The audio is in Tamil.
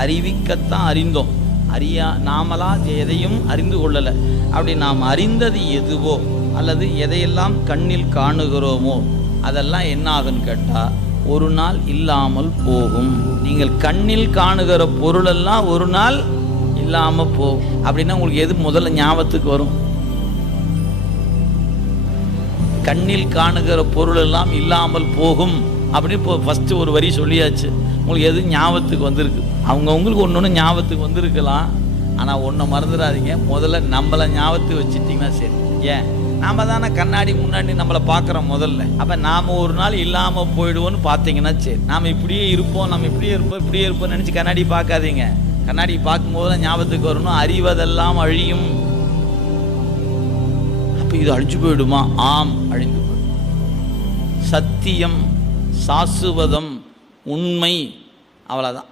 அறிவிக்கத்தான் அறிந்தோம். நாமளா எதையும் அறிந்து கொள்ளலை. அப்படி நாம் அறிந்தது எதுவோ அல்லது எதையெல்லாம் கண்ணில் காணுகிறோமோ அதெல்லாம் என்ன ஆகுன்னு கேட்டால் ஒரு நாள் இல்லாமல் போகும். நீங்கள் கண்ணில் காணுகிற பொருளெல்லாம் ஒரு நாள் இல்லாமல் போகும். அப்படின்னா உங்களுக்கு எது முதல்ல ஞாபகத்துக்கு வரும்? கண்ணில் காணுகிற பொருள் எல்லாம் இல்லாமல் போகும் அப்படின்னு இப்போ ஃபஸ்ட்டு ஒரு வரி சொல்லியாச்சு. உங்களுக்கு எது ஞாபகத்துக்கு வந்திருக்கு? அவங்கவுங்களுக்கு ஒன்று ஒன்று ஞாபகத்துக்கு வந்திருக்கலாம். ஆனால் ஒன்றை மறந்துடாதீங்க, முதல்ல நம்மளை ஞாபகத்துக்கு வச்சுட்டிங்கன்னா சரி. ஏன்? நாம் தானே கண்ணாடி முன்னாடி நம்மளை பார்க்குறோம் முதல்ல. அப்போ நாம் ஒரு நாள் இல்லாமல் போயிடுவோன்னு பார்த்தீங்கன்னா சரி. நாம் இப்படியே இருப்போம், நம்ம இப்படியே இருப்போம் நினச்சி கண்ணாடி பார்க்காதீங்க. கண்ணாடி பார்க்கும்போது தான் ஞாபகத்துக்கு வரணும், அறிவதெல்லாம் அழியும். அப்போ இது அழிஞ்சு போயிடுமா? ஆம், அழிந்து போயிடும். சத்தியம், சாசுவதம், உண்மை, அவ்வளோதான்.